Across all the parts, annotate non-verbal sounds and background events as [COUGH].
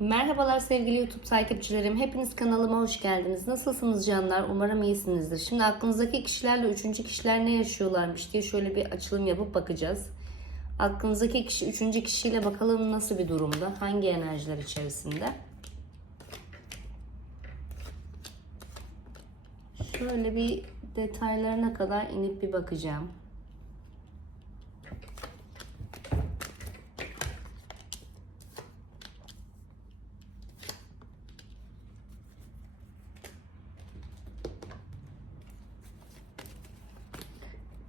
Merhabalar sevgili YouTube takipçilerim. Hepiniz kanalıma hoş geldiniz. Nasılsınız canlar? Umarım iyisinizdir. Şimdi aklınızdaki kişilerle üçüncü kişiler ne yaşıyorlarmış diye şöyle bir açılım yapıp bakacağız. Aklınızdaki kişi üçüncü kişiyle bakalım nasıl bir durumda? Hangi enerjiler içerisinde? Şöyle bir detaylarına kadar inip bir bakacağım.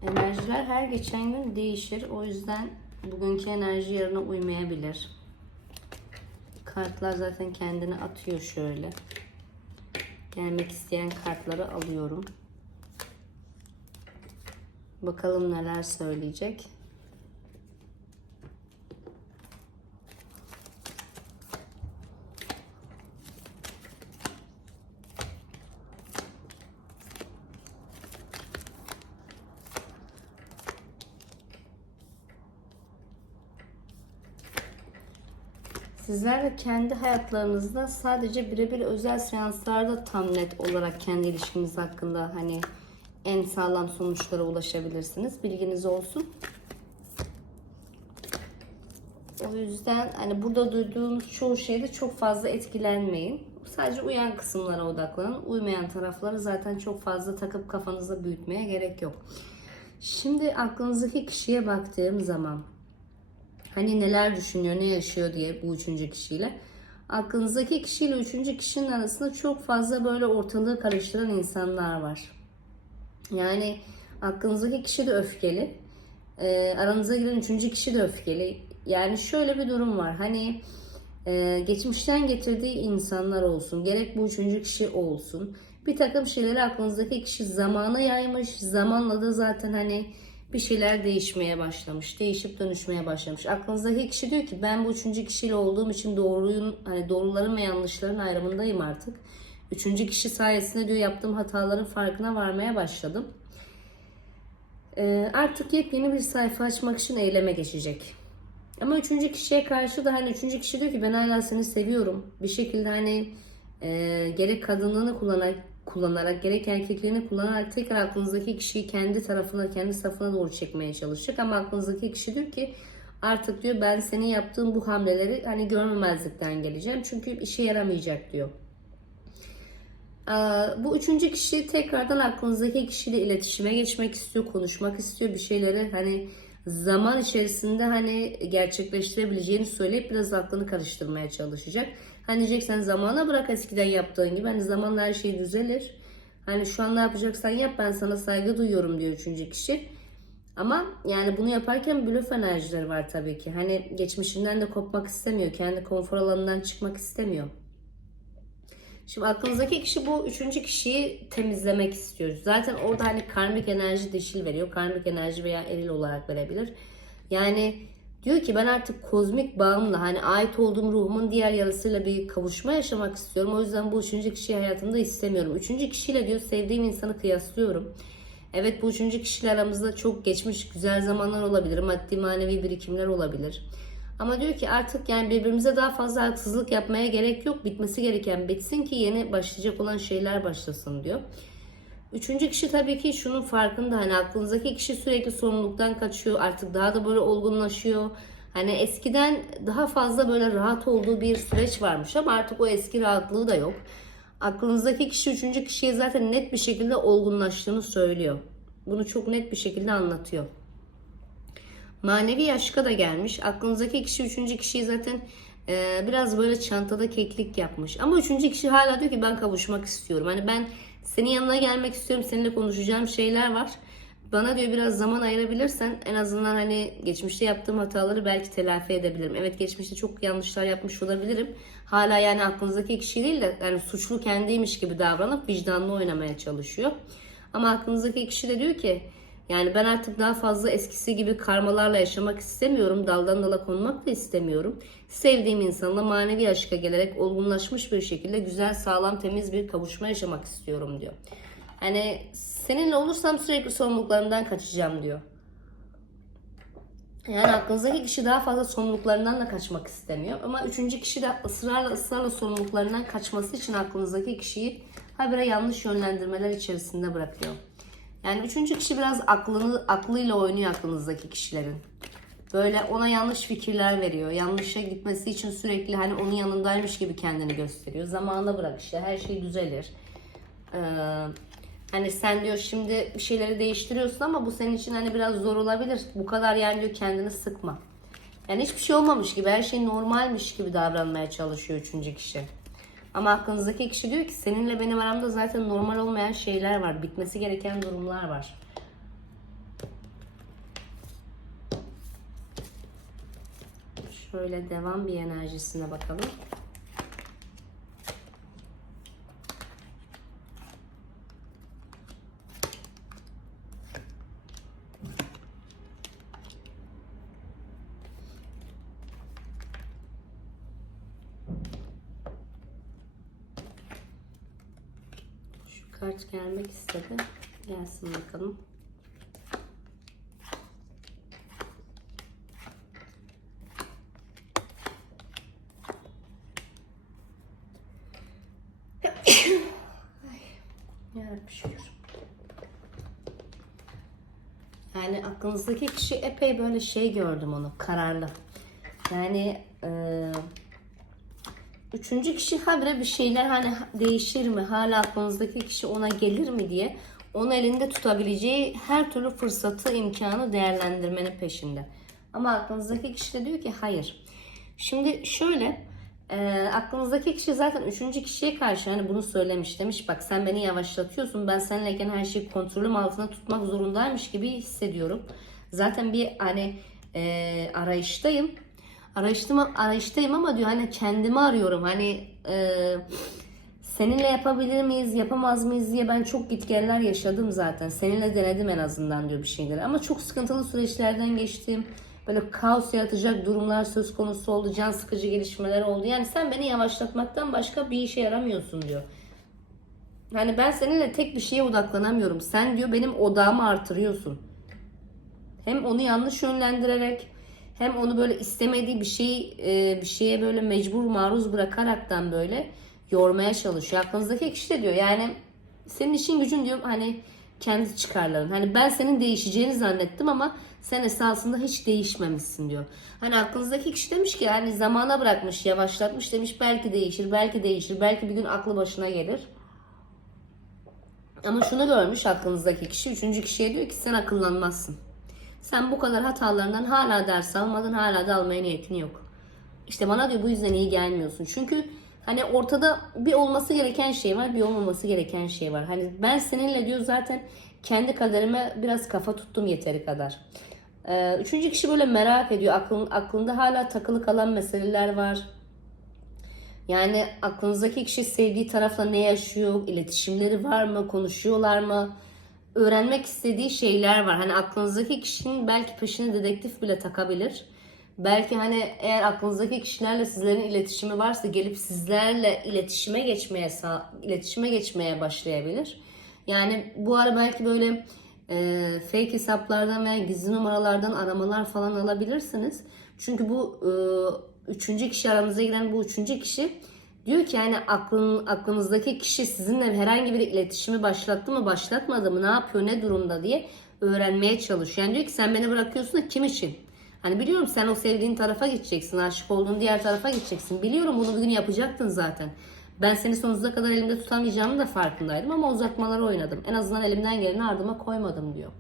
Enerjiler her geçen gün değişir. O yüzden bugünkü enerji yarına uymayabilir. Kartlar zaten kendini atıyor şöyle. Gelmek isteyen kartları alıyorum. Bakalım neler söyleyecek. Sizler de kendi hayatlarınızda sadece birebir özel seanslarda tam net olarak kendi ilişkiniz hakkında hani en sağlam sonuçlara ulaşabilirsiniz. Bilginiz olsun. O yüzden hani burada duyduğunuz çoğu şeyde çok fazla etkilenmeyin. Sadece uyan kısımlara odaklanın. Uymayan tarafları zaten çok fazla takıp kafanıza büyütmeye gerek yok. Şimdi aklınızdaki kişiye baktığım zaman Hani neler düşünüyor, ne yaşıyor diye bu üçüncü kişiyle. Aklınızdaki kişiyle üçüncü kişinin arasında çok fazla böyle ortalığı karıştıran insanlar var. Yani aklınızdaki kişi de öfkeli. E, aranıza giren üçüncü kişi de öfkeli. Yani şöyle bir durum var. Hani e, geçmişten getirdiği insanlar olsun. Gerek bu üçüncü kişi olsun. Bir takım şeyleri aklınızdaki kişi zamana yaymış. Zamanla da zaten hani bir şeyler değişmeye başlamış. Değişip dönüşmeye başlamış. Aklınızdaki kişi diyor ki ben bu üçüncü kişiyle olduğum için doğruyun, hani doğruların ve yanlışların ayrımındayım artık. Üçüncü kişi sayesinde diyor yaptığım hataların farkına varmaya başladım. Ee, artık yepyeni bir sayfa açmak için eyleme geçecek. Ama üçüncü kişiye karşı da hani üçüncü kişi diyor ki ben hala seni seviyorum. Bir şekilde hani e, gerek kadınlığını kullanarak kullanarak gerek erkekliğini kullanarak tekrar aklınızdaki kişiyi kendi tarafına, kendi safına doğru çekmeye çalışacak. Ama aklınızdaki kişi diyor ki artık diyor ben senin yaptığın bu hamleleri hani görmemezlikten geleceğim. Çünkü işe yaramayacak diyor. Bu üçüncü kişi tekrardan aklınızdaki kişiyle iletişime geçmek istiyor, konuşmak istiyor bir şeyleri hani zaman içerisinde hani gerçekleştirebileceğini söyleyip biraz aklını karıştırmaya çalışacak. Hani diyecek sen zamana bırak eskiden yaptığın gibi. Hani zamanla her şey düzelir. Hani şu an ne yapacaksan yap ben sana saygı duyuyorum diyor üçüncü kişi. Ama yani bunu yaparken blöf enerjileri var tabii ki. Hani geçmişinden de kopmak istemiyor. Kendi konfor alanından çıkmak istemiyor. Şimdi aklınızdaki kişi bu üçüncü kişiyi temizlemek istiyor. Zaten orada hani karmik enerji dişil veriyor. Karmik enerji veya eril olarak verebilir. Yani diyor ki ben artık kozmik bağımla hani ait olduğum ruhumun diğer yarısıyla bir kavuşma yaşamak istiyorum. O yüzden bu üçüncü kişiyi hayatımda istemiyorum. Üçüncü kişiyle diyor sevdiğim insanı kıyaslıyorum. Evet bu üçüncü kişiyle aramızda çok geçmiş güzel zamanlar olabilir. Maddi manevi birikimler olabilir. Ama diyor ki artık yani birbirimize daha fazla haksızlık yapmaya gerek yok. Bitmesi gereken bitsin ki yeni başlayacak olan şeyler başlasın diyor. Üçüncü kişi tabii ki şunun farkında hani aklınızdaki kişi sürekli sorumluluktan kaçıyor. Artık daha da böyle olgunlaşıyor. Hani eskiden daha fazla böyle rahat olduğu bir süreç varmış ama artık o eski rahatlığı da yok. Aklınızdaki kişi üçüncü kişiye zaten net bir şekilde olgunlaştığını söylüyor. Bunu çok net bir şekilde anlatıyor. Manevi aşka da gelmiş. Aklınızdaki kişi üçüncü kişiyi zaten e, biraz böyle çantada keklik yapmış. Ama üçüncü kişi hala diyor ki ben kavuşmak istiyorum. Hani ben senin yanına gelmek istiyorum. Seninle konuşacağım şeyler var. Bana diyor biraz zaman ayırabilirsen en azından hani geçmişte yaptığım hataları belki telafi edebilirim. Evet geçmişte çok yanlışlar yapmış olabilirim. Hala yani aklınızdaki kişi değil de yani suçlu kendiymiş gibi davranıp vicdanlı oynamaya çalışıyor. Ama aklınızdaki kişi de diyor ki yani ben artık daha fazla eskisi gibi karmalarla yaşamak istemiyorum. Daldan dala konmak da istemiyorum. Sevdiğim insanla manevi aşka gelerek olgunlaşmış bir şekilde güzel, sağlam, temiz bir kavuşma yaşamak istiyorum diyor. Hani seninle olursam sürekli sorumluluklarımdan kaçacağım diyor. Yani aklınızdaki kişi daha fazla sorumluluklarından da kaçmak istemiyor. Ama üçüncü kişi de ısrarla ısrarla sorumluluklarından kaçması için aklınızdaki kişiyi habire yanlış yönlendirmeler içerisinde bırakıyor. Yani üçüncü kişi biraz aklını aklıyla oynuyor aklınızdaki kişilerin. Böyle ona yanlış fikirler veriyor. Yanlışa gitmesi için sürekli hani onun yanındaymış gibi kendini gösteriyor. Zamanla bırak işte her şey düzelir. Ee, hani sen diyor şimdi bir şeyleri değiştiriyorsun ama bu senin için hani biraz zor olabilir. Bu kadar yani diyor kendini sıkma. Yani hiçbir şey olmamış gibi her şey normalmiş gibi davranmaya çalışıyor üçüncü kişi. Ama aklınızdaki kişi diyor ki seninle benim aramda zaten normal olmayan şeyler var. Bitmesi gereken durumlar var. Şöyle devam bir enerjisine bakalım. Şu kart gelmek istedi. Gelsin bakalım. Yarabbim şükür. Yani aklınızdaki kişi epey böyle şey gördüm onu kararlı. Yani üçüncü kişi habire bir şeyler hani değişir mi? Hala aklınızdaki kişi ona gelir mi diye onu elinde tutabileceği her türlü fırsatı, imkanı değerlendirmenin peşinde. Ama aklınızdaki kişi de diyor ki hayır. Şimdi şöyle e, aklınızdaki kişi zaten üçüncü kişiye karşı hani bunu söylemiş demiş bak sen beni yavaşlatıyorsun ben seninleyken her şeyi kontrolüm altında tutmak zorundaymış gibi hissediyorum. Zaten bir hani e, arayıştayım. Arayıştım, arayıştayım ama diyor hani kendimi arıyorum hani e, seninle yapabilir miyiz yapamaz mıyız diye ben çok gitgeller yaşadım zaten. Seninle denedim en azından diyor bir şeyleri ama çok sıkıntılı süreçlerden geçtim böyle kaos yaratacak durumlar söz konusu oldu. Can sıkıcı gelişmeler oldu. Yani sen beni yavaşlatmaktan başka bir işe yaramıyorsun diyor. Hani ben seninle tek bir şeye odaklanamıyorum. Sen diyor benim odağımı artırıyorsun. Hem onu yanlış yönlendirerek hem onu böyle istemediği bir şey bir şeye böyle mecbur maruz bırakaraktan böyle yormaya çalışıyor. Aklınızdaki kişi de diyor yani senin işin gücün diyor hani kendi çıkarların. Hani ben senin değişeceğini zannettim ama sen esasında hiç değişmemişsin diyor. Hani aklınızdaki kişi demiş ki hani zamana bırakmış, yavaşlatmış demiş belki değişir, belki değişir, belki bir gün aklı başına gelir. Ama şunu görmüş aklınızdaki kişi, üçüncü kişiye diyor ki sen akıllanmazsın. Sen bu kadar hatalarından hala ders almadın, hala da almaya niyetin yok. İşte bana diyor bu yüzden iyi gelmiyorsun. Çünkü hani ortada bir olması gereken şey var, bir olmaması gereken şey var. Hani ben seninle diyor zaten kendi kaderime biraz kafa tuttum yeteri kadar. Ee, üçüncü kişi böyle merak ediyor. Aklın, aklında hala takılı kalan meseleler var. Yani aklınızdaki kişi sevdiği tarafla ne yaşıyor? İletişimleri var mı? Konuşuyorlar mı? Öğrenmek istediği şeyler var. Hani aklınızdaki kişinin belki peşine dedektif bile takabilir. Belki hani eğer aklınızdaki kişilerle sizlerin iletişimi varsa gelip sizlerle iletişime geçmeye iletişime geçmeye başlayabilir. Yani bu ara belki böyle e, fake hesaplardan veya gizli numaralardan aramalar falan alabilirsiniz. Çünkü bu e, üçüncü kişi aranıza giren bu üçüncü kişi diyor ki yani aklın, aklınızdaki kişi sizinle herhangi bir iletişimi başlattı mı başlatmadı mı ne yapıyor ne durumda diye öğrenmeye çalışıyor. Yani diyor ki sen beni bırakıyorsun da kim için? Hani biliyorum sen o sevdiğin tarafa gideceksin, aşık olduğun diğer tarafa gideceksin. Biliyorum bunu bugün yapacaktın zaten. Ben seni sonsuza kadar elimde tutamayacağımı da farkındaydım ama uzatmaları oynadım. En azından elimden geleni ardıma koymadım diyor.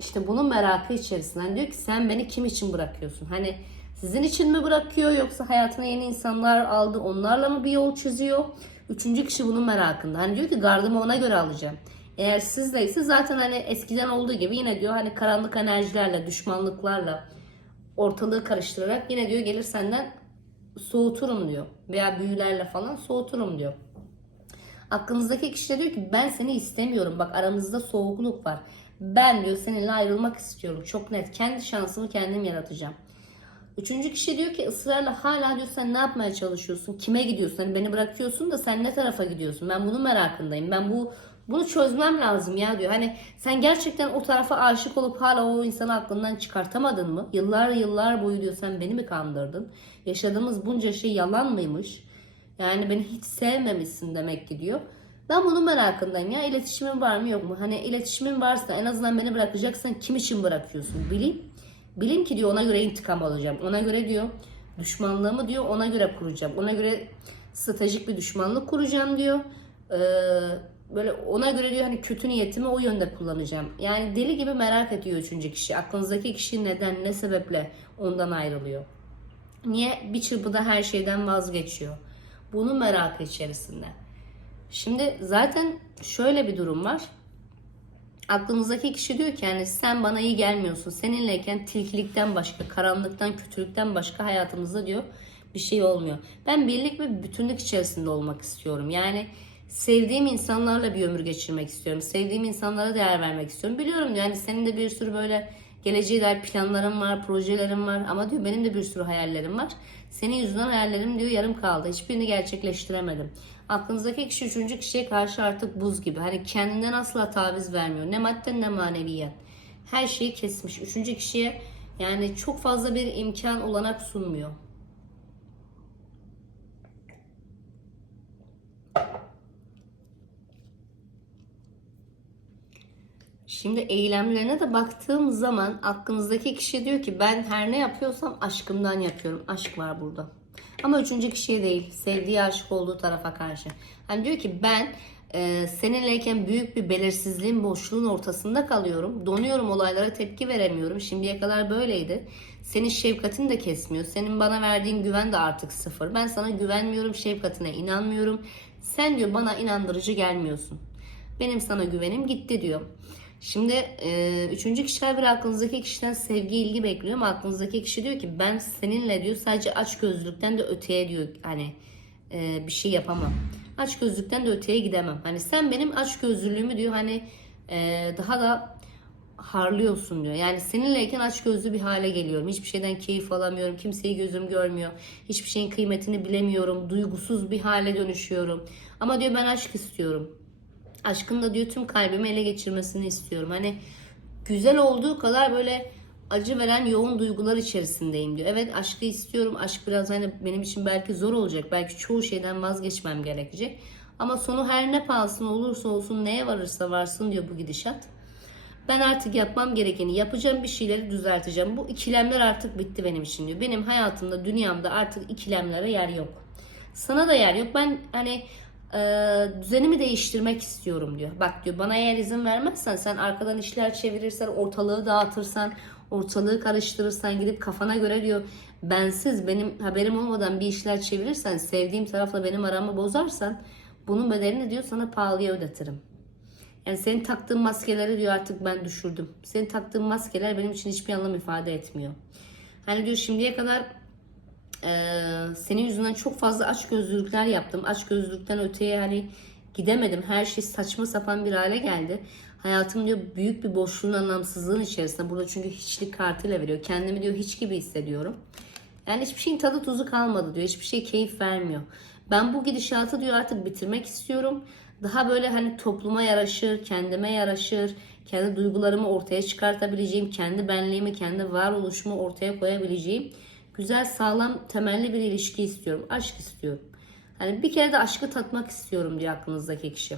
İşte bunun merakı içerisinden hani diyor ki sen beni kim için bırakıyorsun? Hani sizin için mi bırakıyor yoksa hayatına yeni insanlar aldı onlarla mı bir yol çiziyor? Üçüncü kişi bunun merakında. Hani diyor ki gardımı ona göre alacağım. Eğer sizleyse zaten hani eskiden olduğu gibi yine diyor hani karanlık enerjilerle, düşmanlıklarla ortalığı karıştırarak yine diyor gelir senden soğuturum diyor. Veya büyülerle falan soğuturum diyor. Aklınızdaki kişi de diyor ki ben seni istemiyorum. Bak aramızda soğukluk var. Ben diyor seninle ayrılmak istiyorum. Çok net. Kendi şansımı kendim yaratacağım. Üçüncü kişi diyor ki ısrarla hala diyor sen ne yapmaya çalışıyorsun? Kime gidiyorsun? Hani beni bırakıyorsun da sen ne tarafa gidiyorsun? Ben bunun merakındayım. Ben bu Bunu çözmem lazım ya diyor. Hani sen gerçekten o tarafa aşık olup hala o insanı aklından çıkartamadın mı? Yıllar yıllar boyu diyor sen beni mi kandırdın? Yaşadığımız bunca şey yalan mıymış? Yani beni hiç sevmemişsin demek ki diyor. Ben bunun merakındayım ya. İletişimin var mı yok mu? Hani iletişimin varsa en azından beni bırakacaksan kim için bırakıyorsun? Bileyim. Bileyim ki diyor ona göre intikam alacağım. Ona göre diyor düşmanlığımı diyor ona göre kuracağım. Ona göre stratejik bir düşmanlık kuracağım diyor. Ee, böyle ona göre diyor hani kötü niyetimi o yönde kullanacağım. Yani deli gibi merak ediyor üçüncü kişi. Aklınızdaki kişi neden, ne sebeple ondan ayrılıyor. Niye bir çırpıda her şeyden vazgeçiyor? Bunu merak içerisinde. Şimdi zaten şöyle bir durum var. Aklınızdaki kişi diyor ki yani sen bana iyi gelmiyorsun. Seninleyken tilkilikten başka, karanlıktan, kötülükten başka hayatımızda diyor bir şey olmuyor. Ben birlik ve bütünlük içerisinde olmak istiyorum. Yani sevdiğim insanlarla bir ömür geçirmek istiyorum. Sevdiğim insanlara değer vermek istiyorum. Biliyorum yani senin de bir sürü böyle geleceğe dair planlarım var, projelerim var ama diyor benim de bir sürü hayallerim var. Senin yüzünden hayallerim diyor yarım kaldı. Hiçbirini gerçekleştiremedim. Aklınızdaki kişi üçüncü kişiye karşı artık buz gibi. Hani kendinden asla taviz vermiyor. Ne madden ne maneviyen. Her şeyi kesmiş. Üçüncü kişiye yani çok fazla bir imkan olanak sunmuyor. Şimdi eylemlerine de baktığım zaman aklınızdaki kişi diyor ki ben her ne yapıyorsam aşkımdan yapıyorum. Aşk var burada. Ama üçüncü kişiye değil. Sevdiği aşık olduğu tarafa karşı. Hani diyor ki ben e, seninleyken büyük bir belirsizliğin boşluğun ortasında kalıyorum. Donuyorum olaylara tepki veremiyorum. Şimdiye kadar böyleydi. Senin şefkatin de kesmiyor. Senin bana verdiğin güven de artık sıfır. Ben sana güvenmiyorum. Şefkatine inanmıyorum. Sen diyor bana inandırıcı gelmiyorsun. Benim sana güvenim gitti diyor. Şimdi e, üçüncü kişiler bir aklınızdaki kişiden sevgi ilgi bekliyor ama aklınızdaki kişi diyor ki ben seninle diyor sadece aç gözlükten de öteye diyor hani e, bir şey yapamam. Aç gözlükten de öteye gidemem. Hani sen benim aç gözlülüğümü diyor hani e, daha da harlıyorsun diyor. Yani seninleyken aç gözlü bir hale geliyorum. Hiçbir şeyden keyif alamıyorum. Kimseyi gözüm görmüyor. Hiçbir şeyin kıymetini bilemiyorum. Duygusuz bir hale dönüşüyorum. Ama diyor ben aşk istiyorum. Aşkın da diyor tüm kalbimi ele geçirmesini istiyorum. Hani güzel olduğu kadar böyle acı veren yoğun duygular içerisindeyim diyor. Evet aşkı istiyorum. Aşk biraz hani benim için belki zor olacak. Belki çoğu şeyden vazgeçmem gerekecek. Ama sonu her ne pahasına olursa olsun neye varırsa varsın diyor bu gidişat. Ben artık yapmam gerekeni yapacağım bir şeyleri düzelteceğim. Bu ikilemler artık bitti benim için diyor. Benim hayatımda dünyamda artık ikilemlere yer yok. Sana da yer yok. Ben hani e, düzenimi değiştirmek istiyorum diyor. Bak diyor bana eğer izin vermezsen sen arkadan işler çevirirsen ortalığı dağıtırsan ortalığı karıştırırsan gidip kafana göre diyor bensiz benim haberim olmadan bir işler çevirirsen sevdiğim tarafla benim aramı bozarsan bunun bedelini diyor sana pahalıya ödetirim. Yani senin taktığın maskeleri diyor artık ben düşürdüm. Senin taktığın maskeler benim için hiçbir anlam ifade etmiyor. Hani diyor şimdiye kadar ee, senin yüzünden çok fazla aç gözlülükler yaptım. Aç gözlülükten öteye hani gidemedim. Her şey saçma sapan bir hale geldi. Hayatım diyor büyük bir boşluğun anlamsızlığın içerisinde. Burada çünkü hiçlik kartıyla veriyor. Kendimi diyor hiç gibi hissediyorum. Yani hiçbir şeyin tadı tuzu kalmadı diyor. Hiçbir şey keyif vermiyor. Ben bu gidişatı diyor artık bitirmek istiyorum. Daha böyle hani topluma yaraşır, kendime yaraşır, kendi duygularımı ortaya çıkartabileceğim, kendi benliğimi, kendi varoluşumu ortaya koyabileceğim güzel, sağlam, temelli bir ilişki istiyorum. Aşk istiyorum. Hani bir kere de aşkı tatmak istiyorum diyor aklınızdaki kişi.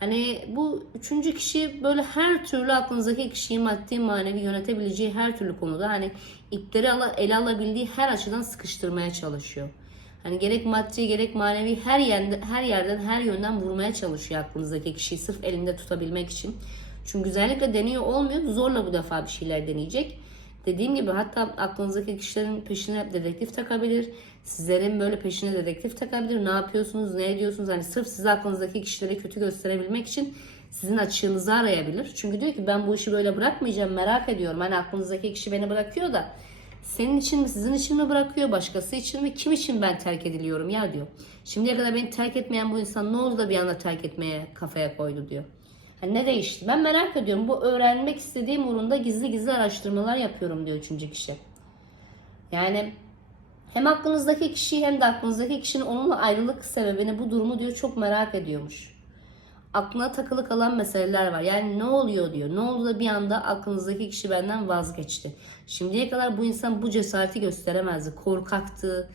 Hani bu üçüncü kişi böyle her türlü aklınızdaki kişiyi maddi manevi yönetebileceği her türlü konuda hani ipleri ala, ele alabildiği her açıdan sıkıştırmaya çalışıyor. Hani gerek maddi gerek manevi her yerde her yerden her yönden vurmaya çalışıyor aklınızdaki kişiyi sırf elinde tutabilmek için. Çünkü güzellikle deniyor olmuyor. Zorla bu defa bir şeyler deneyecek. Dediğim gibi hatta aklınızdaki kişilerin peşine dedektif takabilir. Sizlerin böyle peşine dedektif takabilir. Ne yapıyorsunuz, ne ediyorsunuz? Hani sırf size aklınızdaki kişileri kötü gösterebilmek için sizin açığınızı arayabilir. Çünkü diyor ki ben bu işi böyle bırakmayacağım merak ediyorum. Hani aklınızdaki kişi beni bırakıyor da senin için mi sizin için mi bırakıyor başkası için mi kim için ben terk ediliyorum ya diyor. Şimdiye kadar beni terk etmeyen bu insan ne oldu da bir anda terk etmeye kafaya koydu diyor. Hani ne değişti? Ben merak ediyorum. Bu öğrenmek istediğim uğrunda gizli gizli araştırmalar yapıyorum diyor üçüncü kişi. Yani hem aklınızdaki kişiyi hem de aklınızdaki kişinin onunla ayrılık sebebini bu durumu diyor çok merak ediyormuş. aklına takılı kalan meseleler var. Yani ne oluyor diyor. Ne oldu da bir anda aklınızdaki kişi benden vazgeçti. Şimdiye kadar bu insan bu cesareti gösteremezdi. Korkaktı,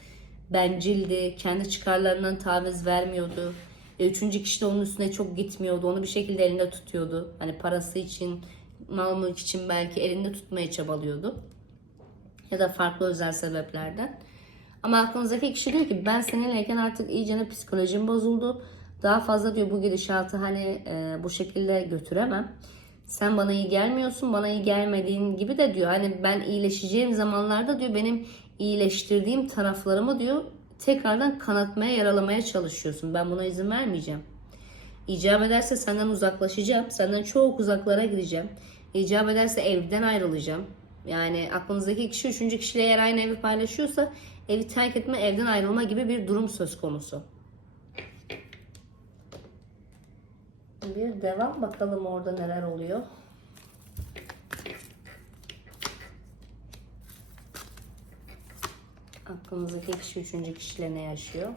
bencildi, kendi çıkarlarından taviz vermiyordu. E, Üçüncü kişi de onun üstüne çok gitmiyordu. Onu bir şekilde elinde tutuyordu. Hani parası için, mal mülk için belki elinde tutmaya çabalıyordu. Ya da farklı özel sebeplerden. Ama aklınızdaki kişi diyor ki ben seninleyken artık iyicene psikolojim bozuldu. Daha fazla diyor bu gidişatı hani e, bu şekilde götüremem. Sen bana iyi gelmiyorsun, bana iyi gelmediğin gibi de diyor. Hani ben iyileşeceğim zamanlarda diyor benim iyileştirdiğim taraflarımı diyor tekrardan kanatmaya, yaralamaya çalışıyorsun. Ben buna izin vermeyeceğim. İcap ederse senden uzaklaşacağım. Senden çok uzaklara gideceğim. İcap ederse evden ayrılacağım. Yani aklınızdaki kişi üçüncü kişiyle eğer aynı evi paylaşıyorsa evi terk etme, evden ayrılma gibi bir durum söz konusu. Bir devam bakalım orada neler oluyor. Aklınızdaki kişi üçüncü kişiyle ne yaşıyor?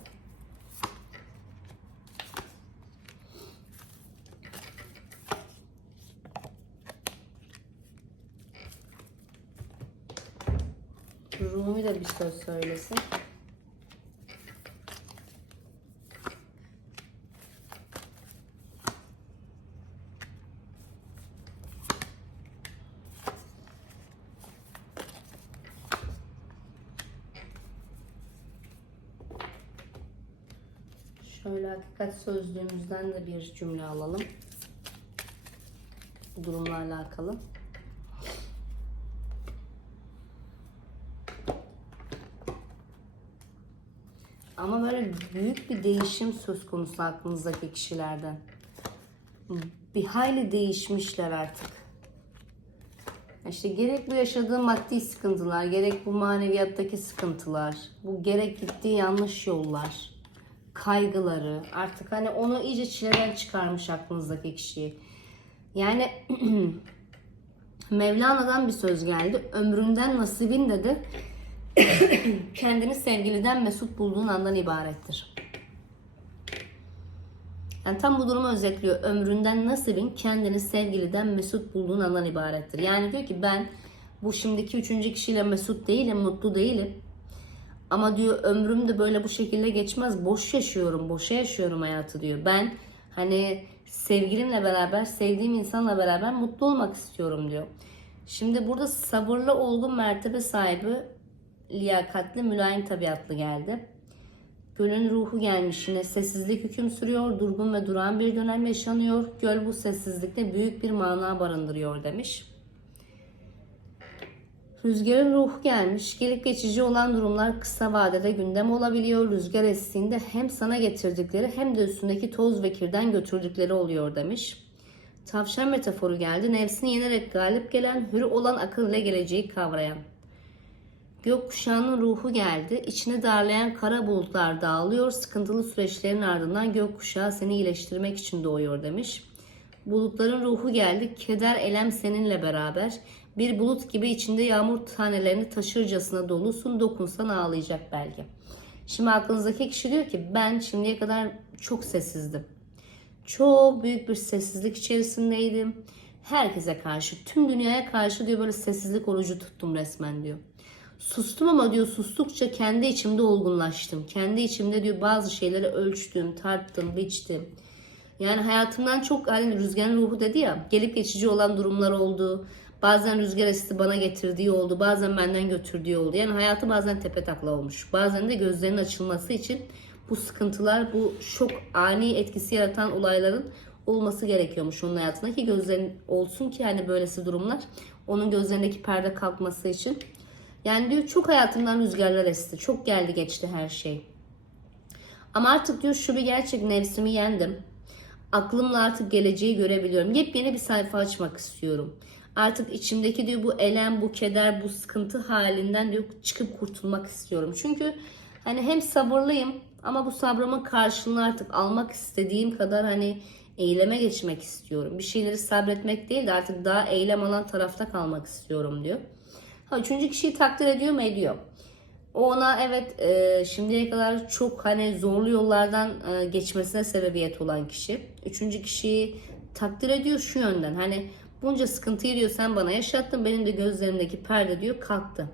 Rumi de bir söz söylesin. Şöyle hakikat sözlüğümüzden de bir cümle alalım. Bu durumla alakalı. Ama böyle büyük bir değişim söz konusu aklınızdaki kişilerden. Bir hayli değişmişler artık. İşte gerek bu yaşadığı maddi sıkıntılar, gerek bu maneviyattaki sıkıntılar, bu gerek gittiği yanlış yollar, kaygıları artık hani onu iyice çileden çıkarmış aklınızdaki kişiyi. Yani [CLEARS THROAT] Mevlana'dan bir söz geldi. Ömründen nasibin dedi. [CLEARS THROAT] kendini sevgiliden mesut bulduğun andan ibarettir. Yani tam bu durumu özetliyor. Ömründen nasibin kendini sevgiliden mesut bulduğun andan ibarettir. Yani diyor ki ben bu şimdiki üçüncü kişiyle mesut değilim, mutlu değilim. Ama diyor ömrüm de böyle bu şekilde geçmez. Boş yaşıyorum, boşa yaşıyorum hayatı diyor. Ben hani sevgilimle beraber, sevdiğim insanla beraber mutlu olmak istiyorum diyor. Şimdi burada sabırlı, olgun mertebe sahibi, liyakatli, mülayim tabiatlı geldi. Gölün ruhu gelmiş yine sessizlik hüküm sürüyor, durgun ve duran bir dönem yaşanıyor. Göl bu sessizlikte büyük bir mana barındırıyor demiş. Rüzgarın ruhu gelmiş. Gelip geçici olan durumlar kısa vadede gündem olabiliyor. Rüzgar estiğinde hem sana getirdikleri hem de üstündeki toz ve kirden götürdükleri oluyor demiş. Tavşan metaforu geldi. Nefsini yenerek galip gelen, hür olan akılla geleceği kavrayan. Gökkuşağının ruhu geldi. İçini darlayan kara bulutlar dağılıyor. Sıkıntılı süreçlerin ardından gökkuşağı seni iyileştirmek için doğuyor demiş. Bulutların ruhu geldi. Keder elem seninle beraber. Bir bulut gibi içinde yağmur tanelerini taşırcasına dolusun. Dokunsan ağlayacak belki. Şimdi aklınızdaki kişi diyor ki ben şimdiye kadar çok sessizdim. Çok büyük bir sessizlik içerisindeydim. Herkese karşı, tüm dünyaya karşı diyor böyle sessizlik orucu tuttum resmen diyor. Sustum ama diyor sustukça kendi içimde olgunlaştım. Kendi içimde diyor bazı şeyleri ölçtüm, tarttım, biçtim. Yani hayatımdan çok hani rüzgarın ruhu dedi ya gelip geçici olan durumlar oldu. Bazen rüzgar esti bana getirdiği oldu. Bazen benden götürdüğü oldu. Yani hayatı bazen tepe takla olmuş. Bazen de gözlerinin açılması için bu sıkıntılar, bu şok ani etkisi yaratan olayların olması gerekiyormuş onun hayatında ki gözlerin olsun ki hani böylesi durumlar onun gözlerindeki perde kalkması için. Yani diyor çok hayatımdan rüzgarlar esti. Çok geldi geçti her şey. Ama artık diyor şu bir gerçek nefsimi yendim. Aklımla artık geleceği görebiliyorum. Yepyeni bir sayfa açmak istiyorum. Artık içimdeki diyor bu elem, bu keder, bu sıkıntı halinden diyor çıkıp kurtulmak istiyorum. Çünkü hani hem sabırlıyım ama bu sabrımın karşılığını artık almak istediğim kadar hani eyleme geçmek istiyorum. Bir şeyleri sabretmek değil de artık daha eylem alan tarafta kalmak istiyorum diyor. Ha, üçüncü kişiyi takdir ediyor mu? Ediyor. O ona evet e, şimdiye kadar çok hani zorlu yollardan e, geçmesine sebebiyet olan kişi. Üçüncü kişiyi takdir ediyor şu yönden. Hani bunca sıkıntıyı diyor sen bana yaşattın. Benim de gözlerimdeki perde diyor kalktı.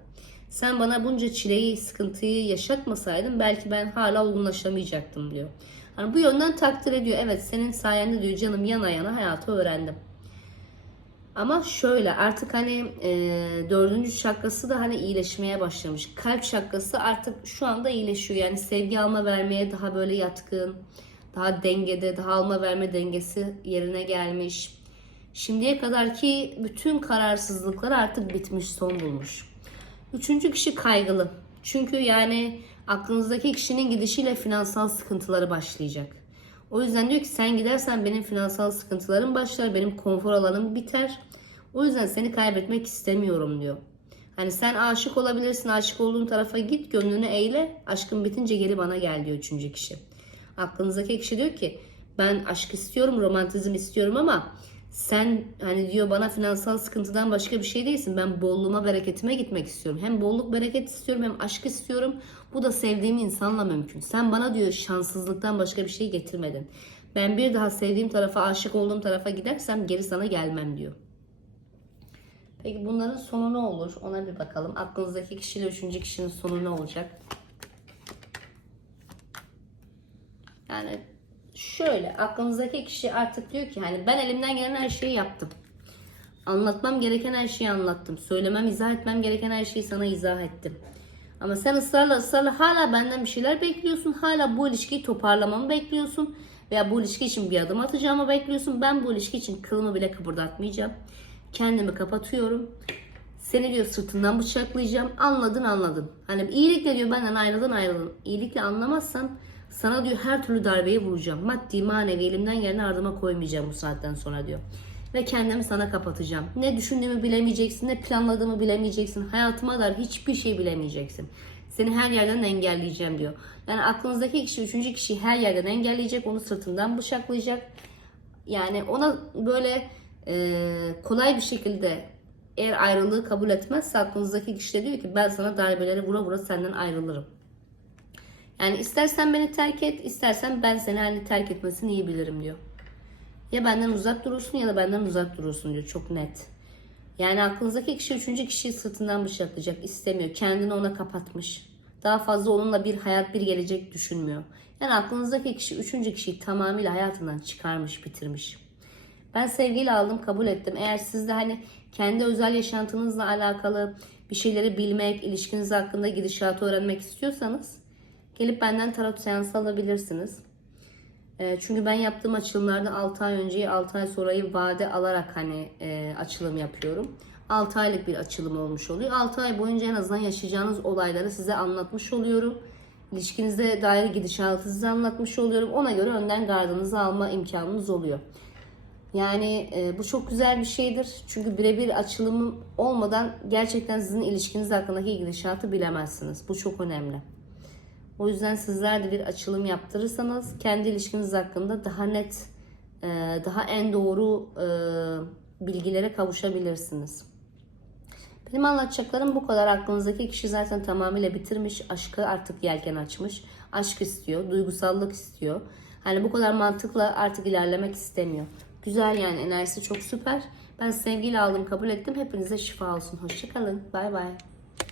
Sen bana bunca çileyi, sıkıntıyı yaşatmasaydın belki ben hala olgunlaşamayacaktım diyor. Hani bu yönden takdir ediyor. Evet senin sayende diyor canım yana yana hayatı öğrendim. Ama şöyle artık hani e, dördüncü şakrası da hani iyileşmeye başlamış. Kalp şakrası artık şu anda iyileşiyor. Yani sevgi alma vermeye daha böyle yatkın. Daha dengede, daha alma verme dengesi yerine gelmiş. Şimdiye kadarki bütün kararsızlıklar artık bitmiş, son bulmuş. Üçüncü kişi kaygılı. Çünkü yani aklınızdaki kişinin gidişiyle finansal sıkıntıları başlayacak. O yüzden diyor ki sen gidersen benim finansal sıkıntılarım başlar, benim konfor alanım biter. O yüzden seni kaybetmek istemiyorum diyor. Hani sen aşık olabilirsin, aşık olduğun tarafa git, gönlünü eyle, aşkın bitince geri bana gel diyor üçüncü kişi. Aklınızdaki kişi diyor ki ben aşk istiyorum, romantizm istiyorum ama sen hani diyor bana finansal sıkıntıdan başka bir şey değilsin. Ben bolluğuma, bereketime gitmek istiyorum. Hem bolluk, bereket istiyorum hem aşk istiyorum. Bu da sevdiğim insanla mümkün. Sen bana diyor şanssızlıktan başka bir şey getirmedin. Ben bir daha sevdiğim tarafa, aşık olduğum tarafa gidersem geri sana gelmem diyor. Peki bunların sonu ne olur? Ona bir bakalım. Aklınızdaki kişiyle üçüncü kişinin sonu ne olacak? Yani şöyle aklınızdaki kişi artık diyor ki hani ben elimden gelen her şeyi yaptım. Anlatmam gereken her şeyi anlattım. Söylemem, izah etmem gereken her şeyi sana izah ettim. Ama sen ısrarla ısrarla hala benden bir şeyler bekliyorsun. Hala bu ilişkiyi toparlamamı bekliyorsun. Veya bu ilişki için bir adım atacağımı bekliyorsun. Ben bu ilişki için kılımı bile kıpırdatmayacağım. Kendimi kapatıyorum. Seni diyor sırtından bıçaklayacağım. Anladın anladın. Hani iyilikle diyor benden ayrıldın ayrıldın. İyilikle anlamazsan sana diyor her türlü darbeyi vuracağım. Maddi manevi elimden geleni ardıma koymayacağım bu saatten sonra diyor. Ve kendimi sana kapatacağım. Ne düşündüğümü bilemeyeceksin, ne planladığımı bilemeyeceksin. Hayatıma dair hiçbir şey bilemeyeceksin. Seni her yerden engelleyeceğim diyor. Yani aklınızdaki kişi, üçüncü kişi her yerden engelleyecek. Onu sırtından bıçaklayacak. Yani ona böyle e, kolay bir şekilde eğer ayrılığı kabul etmezse aklınızdaki kişi de diyor ki ben sana darbeleri vura vura senden ayrılırım. Yani istersen beni terk et, istersen ben seni hani terk etmesini iyi bilirim diyor. Ya benden uzak durursun ya da benden uzak durursun diyor. Çok net. Yani aklınızdaki kişi üçüncü kişiyi sırtından bıçaklayacak. istemiyor. Kendini ona kapatmış. Daha fazla onunla bir hayat bir gelecek düşünmüyor. Yani aklınızdaki kişi üçüncü kişiyi tamamıyla hayatından çıkarmış, bitirmiş. Ben sevgiyle aldım, kabul ettim. Eğer siz de hani kendi özel yaşantınızla alakalı bir şeyleri bilmek, ilişkiniz hakkında gidişatı öğrenmek istiyorsanız gelip benden tarot seansı alabilirsiniz. E, çünkü ben yaptığım açılımlarda 6 ay önceyi 6 ay sonrayı vade alarak hani e, açılım yapıyorum. 6 aylık bir açılım olmuş oluyor. 6 ay boyunca en azından yaşayacağınız olayları size anlatmış oluyorum. İlişkinize dair gidişatı size anlatmış oluyorum. Ona göre önden gardınızı alma imkanınız oluyor. Yani e, bu çok güzel bir şeydir. Çünkü birebir açılımım olmadan gerçekten sizin ilişkiniz hakkındaki gidişatı bilemezsiniz. Bu çok önemli. O yüzden sizler de bir açılım yaptırırsanız kendi ilişkiniz hakkında daha net, e, daha en doğru e, bilgilere kavuşabilirsiniz. Benim anlatacaklarım bu kadar. Aklınızdaki kişi zaten tamamıyla bitirmiş. Aşkı artık yelken açmış. Aşk istiyor, duygusallık istiyor. Hani bu kadar mantıkla artık ilerlemek istemiyor. Güzel yani enerjisi çok süper. Ben sevgiyle aldım, kabul ettim. Hepinize şifa olsun. Hoşçakalın. Bay bay.